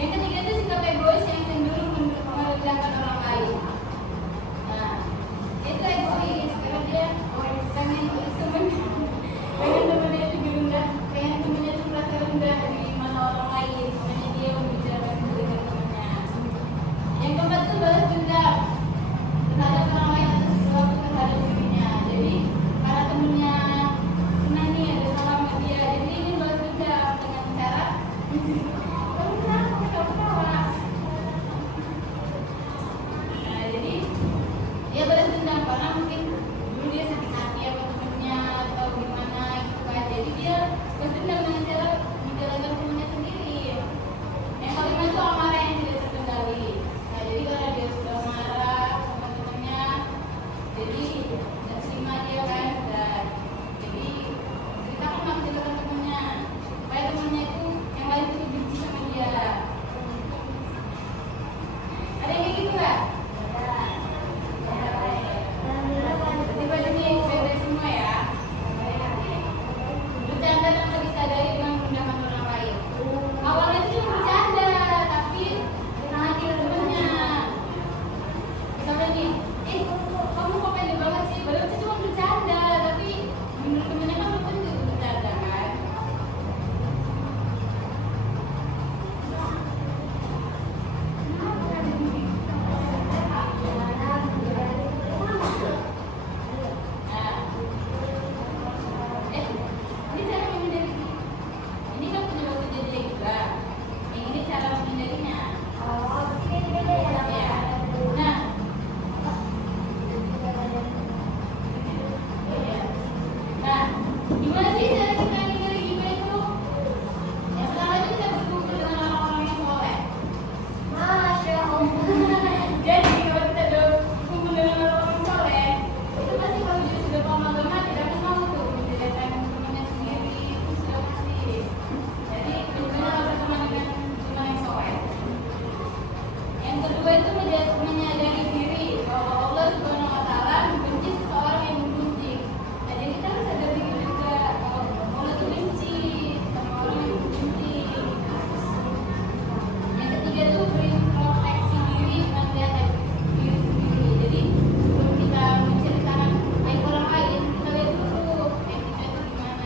Yang ketiga itu sikap egois yang cenderung merendahkan orang lain. Nah, itu egois karena dia pengen temennya itu rendah, pengen temennya itu merasa rendah di mata orang lain, makanya dia membicarakan itu dengan temannya. Yang keempat itu balas dendam terhadap orang lain atas sesuatu terhadap dirinya. Jadi karena temennya pernah nih ada salah sama dia, jadi ini balas dendam dengan cara kamu kenapa kamu ketawa. Nah jadi dia balas dendam karena mungkin dulu dia sakit hati sama temennya atau gimana gitu kan, jadi dia balas dendam dengan cara menjalankan temennya sendiri. Yang kelima itu amarah yang tidak terkendali. Nah jadi karena dia sudah marah sama temennya, jadi nggak terima dia kan, dan jadi kita kan nggak menjalankan temennya supaya temennya itu yang lain itu benci sama dia. Ada yang kayak gitu nggak? Berarti pada nih beda semua ya. Bercanda tanpa disadari dengan merendahkan orang lain. Awalnya itu cuma bercanda, tapi hati temennya. Misalnya nih, kamu kok pede banget sih? Padahal itu cuma bercanda, tapi menurut temennya kan belum tentu itu bercanda kan. Ini cara menghindari. Ini kan punya waktu jadi juga. Yang ini cara menghindarinya. Ya. Nah, nah, gimana sih cara kita menghindari gibah itu? Yang pertama itu kita berkumpul dengan orang-orang yang soleh. Jadi kalau kita udah berkumpul dengan orang-orang soleh, itu pasti kalau dia sudah paham agama tidak akan mau tuh menjadikan temannya sendiri, itu sudah pasti. Jadi benar-benar harus berteman dengan teman yang soleh. Yang kedua itu menyadari diri bahwa Allah Subhanahu Wa Taala membenci seseorang yang menggunjing. Nah jadi kita harus sadar diri juga bahwa Allah itu benci sama orang yang menggunjing. Yang ketiga itu berintrospeksi diri dengan melihat diri sendiri. Jadi sebelum kita menceritakan aib orang lain, kita lihat dulu aib kita itu gimana.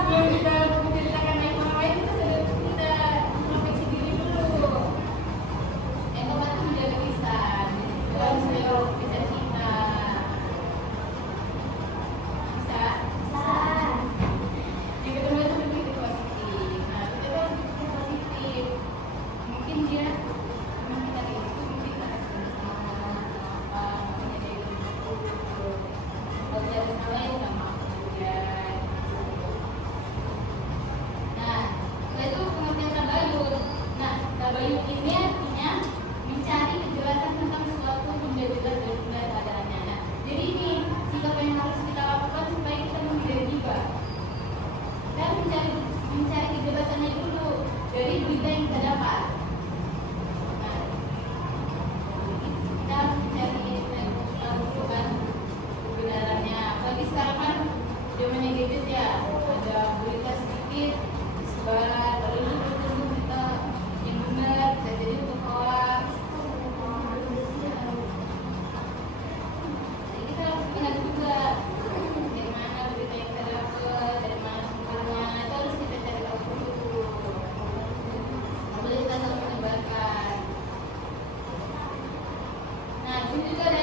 Sebelum kita menceritakan aib orang lain, kita introspeksi diri dulu. Yang keempat itu menjaga lisan. Kita harus menjaga lisan kita. Bisa? Yang kedua itu berpikir positif. Nah, kita harus berpikir positif. Mungkin dia teman kita kayak gitu, mungkin kita kasih apa, makanya dia gitu. Kalau dia ada salah ya udah maaf juga. Nah, setelah itu pengertian tabayun. Nah, tabayun ini artinya mencari kejelasan tentang sesuatu benda jelas dan benda keadaannya. Nah, jadi ini sikap yang harus kita lakukan supaya kita menghindari gibah. Kita harus mencari kejelasannya dulu dari berita yang kita dapat. Nah, kita harus mencari tahu kan kebenarannya. Apalagi sekarang kan zamannya gadget ya, ada berita sedikit sebar, lalu itu tentu berita yang benar, bisa jadi itu hoax. Jadi kita harus ingat juga dari mana berita yang kita dapat, dari mana sumbernya, itu harus kita cari tahu dulu. Nggak boleh kita salah menyebarkan. Nah, di sini juga ada